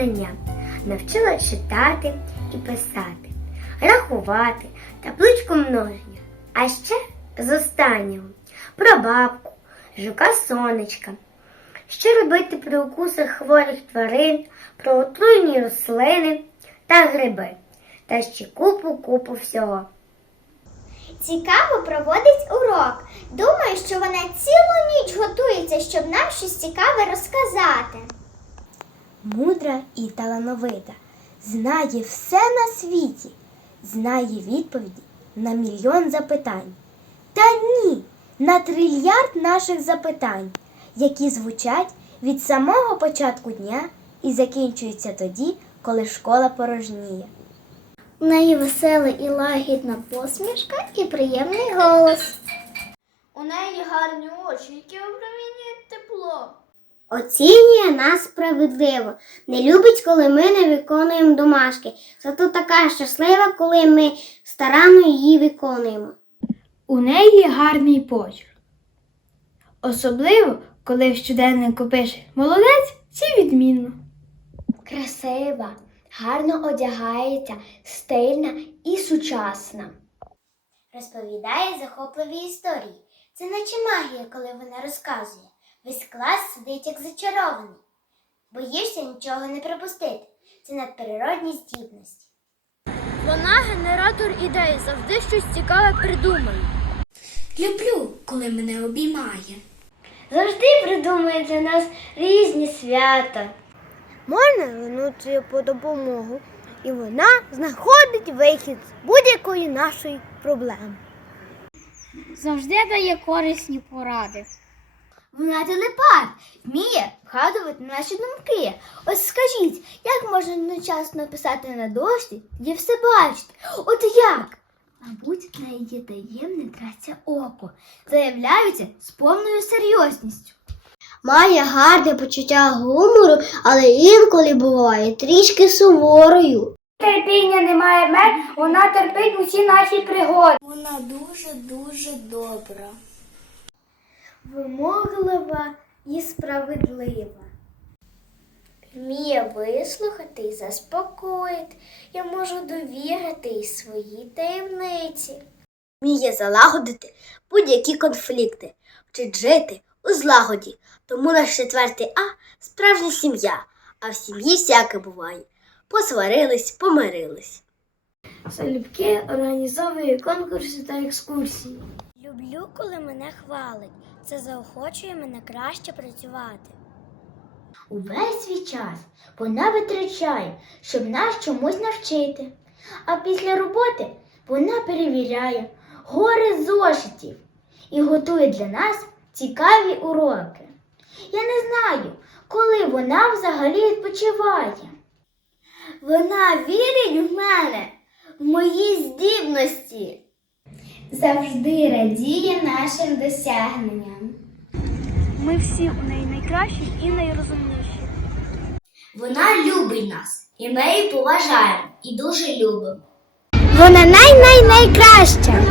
знання, навчила читати і писати, рахувати, табличку множення. А ще з останнього про бабку, жука сонечка. Що робити при укусах хворих тварин, про отруйні рослини та гриби, та ще купу купу всього. Цікаво проводить урок. Думаю, що вона цілу ніч готується, щоб нам щось цікаве розказати. Мудра і талановита, знає все на світі, знає відповіді на мільйон запитань. Та ні, на трильярд наших запитань, які звучать від самого початку дня і закінчуються тоді, коли школа порожніє. У неї весела і лагідна посмішка і приємний голос. У неї гарні очі, які опромінюють тепло. Оцінює нас справедливо, не любить, коли ми не виконуємо домашки. Зато така щаслива, коли ми старанно її виконуємо. У неї гарний почерк. Особливо, коли в щоденнику пише молодець чи відмінно. Красива, гарно одягається, стильна і сучасна. Розповідає захопливі історії. Це наче магія, коли вона розказує. Весь клас сидить як зачарований. Боїшся нічого не пропустити. Це надприродні здібності. Вона генератор ідей, завжди щось цікаве придумає. Люблю, коли мене обіймає. Завжди придумує для нас різні свята. Можна звернутися по допомогу, і вона знаходить вихід з будь-якої нашої проблеми. Завжди дає корисні поради. Вона телепат, вміє вгадувати наші думки. Ось скажіть, як можна одночасно писати на дошці і все бачити? От як? Мабуть, неї є таємне траця око, заявляються з повною серйозністю. Має гарне почуття гумору, але інколи буває трішки суворою. Терпіння немає мер, вона терпить усі наші пригоди. Вона дуже-дуже добра. Вимоглива і справедлива. Вміє вислухати і заспокоїти. Я можу довірити і свої таємниці. Вміє залагодити будь-які конфлікти, вчить жити у злагоді. Тому наш четвертий А справжня сім'я, а в сім'ї всяке буває. Посварились, помирились. Залюбки організовує конкурси та екскурсії. Люблю, коли мене хвалить. Це заохочує мене краще працювати. Увесь свій час вона витрачає, щоб нас чомусь навчити. А після роботи вона перевіряє гори зошитів і готує для нас цікаві уроки. Я не знаю, коли вона взагалі відпочиває. Вона вірить в мене, в мої здібності. Завжди радіє нашим досягненням. Ми всі у неї найкращі і найрозумніші. Вона любить нас, і ми її поважаємо і дуже любимо. Вона най-най-найкраща.